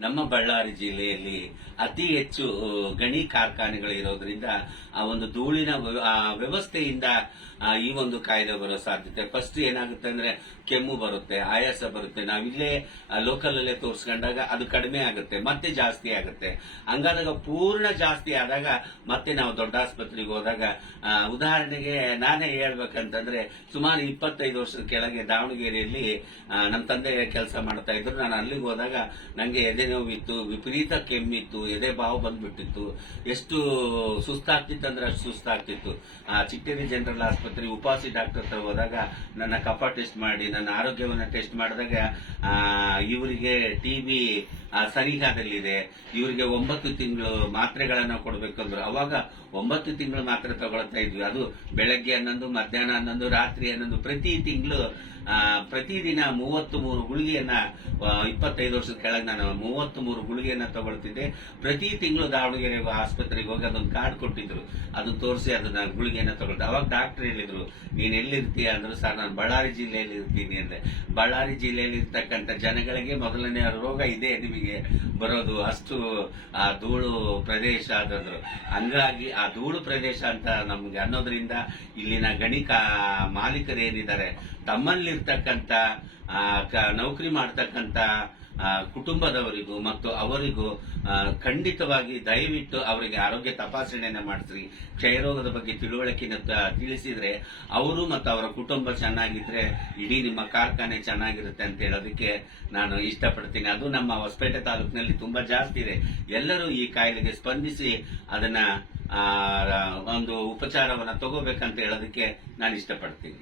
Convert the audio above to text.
ನಮ್ಮ ಬಳ್ಳಾರಿ ಜಿಲ್ಲೆಯಲ್ಲಿ ಅತಿ ಹೆಚ್ಚು ಗಣಿ ಕಾರ್ಖಾನೆಗಳು ಇರೋದ್ರಿಂದ ಆ ಒಂದು ಧೂಳಿನ ವ್ಯ- ವ್ಯವಸ್ಥೆಯಿಂದ ಈ ಒಂದು ಕಾಯಿಲೆ ಬರೋ ಸಾಧ್ಯತೆ. ಫಸ್ಟ್ ಏನಾಗುತ್ತೆ ಅಂದ್ರೆ ಕೆಮ್ಮು ಬರುತ್ತೆ, ಆಯಾಸ ಬರುತ್ತೆ. ನಾವಿಲ್ಲೇ ಲೋಕಲ್ ಅಲ್ಲೇ ತೋರಿಸ್ಕೊಂಡಾಗ ಅದು ಕಡಿಮೆ ಆಗುತ್ತೆ, ಮತ್ತೆ ಜಾಸ್ತಿ ಆಗುತ್ತೆ. ಹಂಗಾದಾಗ ಪೂರ್ಣ ಜಾಸ್ತಿ ಆದಾಗ ಮತ್ತೆ ನಾವು ದೊಡ್ಡ ಆಸ್ಪತ್ರೆಗೆ ಹೋದಾಗ ಉದಾಹರಣೆಗೆ ನಾನೇ ಹೇಳ್ಬೇಕಂತಂದ್ರೆ ಸುಮಾರು ಇಪ್ಪತ್ತೈದು ವರ್ಷದ ಕೆಳಗೆ ದಾವಣಗೆರೆಯಲ್ಲಿ ನಮ್ಮ ತಂದೆ ಕೆಲಸ ಮಾಡ್ತಾ ಇದ್ರು. ನಾನು ಅಲ್ಲಿಗೆ ಹೋದಾಗ ನಂಗೆ ಎದೆ ನೋವಿತ್ತು, ವಿಪರೀತ ಕೆಮ್ಮಿತ್ತು, ಎದೆ ಬಾವು ಬಂದ್ಬಿಟ್ಟಿತ್ತು, ಎಷ್ಟು ಸುಸ್ತಾಗ್ತಿತ್ತು ಅಂದ್ರೆ ಅಷ್ಟು ಸುಸ್ತಾಗ್ತಿತ್ತು. ಆ ಚಿಟ್ಟೇರಿ ಜನರಲ್ ಆಸ್ಪತ್ರೆ ಉಪಾಸಿ ಡಾಕ್ಟರ್ ಹತ್ರ ಹೋದಾಗ ನನ್ನ ಕಫ ಟೆಸ್ಟ್ ಮಾಡಿ, ನನ್ನ ಆರೋಗ್ಯವನ್ನ ಟೆಸ್ಟ್ ಮಾಡಿದಾಗ ಇವರಿಗೆ ಟಿಬಿ ಸರಿಗಾದಲ್ಲಿದೆ. ಇವರಿಗೆ ಒಂಬತ್ತು ತಿಂಗಳು ಮಾತ್ರೆಗಳನ್ನ ಕೊಡ್ಬೇಕಂದ್ರು. ಅವಾಗ ಒಂಬತ್ತು ತಿಂಗಳು ಮಾತ್ರೆ ತಗೊಳ್ತಾ ಇದ್ವಿ. ಅದು ಬೆಳಗ್ಗೆ ಹನ್ನೊಂದು, ಮಧ್ಯಾಹ್ನ ಹನ್ನೊಂದು, ರಾತ್ರಿ ಹನ್ನೊಂದು, ಪ್ರತಿ ತಿಂಗಳು ಪ್ರತಿದಿನ ಮೂವತ್ತು ಮೂರು ಗುಳಿಗೆಯನ್ನ ಇಪ್ಪತ್ತೈದು ವರ್ಷದ ಕೆಳಗೆ ನಾನು ಮೂವತ್ತು ಮೂರು ಗುಳಿಗೆಯನ್ನ ತಗೊಳ್ತಿದ್ದೆ. ಪ್ರತಿ ತಿಂಗಳು ದಾವಣಗೆರೆ ಆಸ್ಪತ್ರೆಗೆ ಹೋಗಿ ಅದೊಂದು ಕಾರ್ಡ್ ಕೊಟ್ಟಿದ್ರು. ಅದನ್ನ ತೋರಿಸಿ ಅದನ್ನ ಗುಳಿಗೆಯನ್ನ ತಗೊಳ್ತಿದ್ದೆ ಅವಾಗ ಡಾಕ್ಟರ್ ಹೇಳಿದ್ರು, ನೀನ್ ಎಲ್ಲಿರ್ತೀಯ? ಅಂದ್ರು, ಸರ್, ನಾನು ಬಳ್ಳಾರಿ ಜಿಲ್ಲೆಯಲ್ಲಿ ಇರ್ತೀನಿ ಅಂದ್ರೆ ಬಳ್ಳಾರಿ ಜಿಲ್ಲೆಯಲ್ಲಿ ಇರ್ತಕ್ಕಂಥ ಜನಗಳಿಗೆ ಮೊದಲನೇ ರೋಗ ಇದೆ ನಿಮಗೆ. ಬರೋದು ಅಷ್ಟು, ಆ ಧೂಳು ಪ್ರದೇಶ ಅದಂದ್ರು ಹಂಗಾಗಿ ಆ ಧೂಳು ಪ್ರದೇಶ ಅಂತ ನಮ್ಗೆ ಅನ್ನೋದ್ರಿಂದ ಇಲ್ಲಿನ ಗಣಿಕ ಮಾಲೀಕರೇನಿದ್ದಾರೆ ತಮ್ಮಲ್ಲಿರ್ತಕ್ಕಂಥ ನೌಕರಿ ಮಾಡ್ತಕ್ಕಂಥ ಕುಟುಂಬದವರಿಗೂ ಮತ್ತು ಅವರಿಗೂ ಖಂಡಿತವಾಗಿ ದಯವಿಟ್ಟು ಅವರಿಗೆ ಆರೋಗ್ಯ ತಪಾಸಣೆಯನ್ನು ಮಾಡಿಸ್ರಿ. ಕ್ಷಯರೋಗದ ಬಗ್ಗೆ ತಿಳುವಳಿಕೆನ ತಿಳಿಸಿದ್ರೆ ಅವರು ಮತ್ತು ಅವರ ಕುಟುಂಬ ಚೆನ್ನಾಗಿದ್ರೆ, ಇಡೀ ನಿಮ್ಮ ಕಾರ್ಖಾನೆ ಚೆನ್ನಾಗಿರುತ್ತೆ ಅಂತ ಹೇಳೋದಕ್ಕೆ ನಾನು ಇಷ್ಟಪಡ್ತೀನಿ. ಅದು ನಮ್ಮ ಹೊಸಪೇಟೆ ತಾಲೂಕಿನಲ್ಲಿ ತುಂಬಾ ಜಾಸ್ತಿ ಇದೆ. ಎಲ್ಲರೂ ಈ ಕಾಯಿಲೆಗೆ ಸ್ಪಂದಿಸಿ ಅದನ್ನ ಒಂದು ಉಪಚಾರವನ್ನ ತಗೋಬೇಕಂತ ಹೇಳೋದಕ್ಕೆ ನಾನು ಇಷ್ಟಪಡ್ತೀನಿ.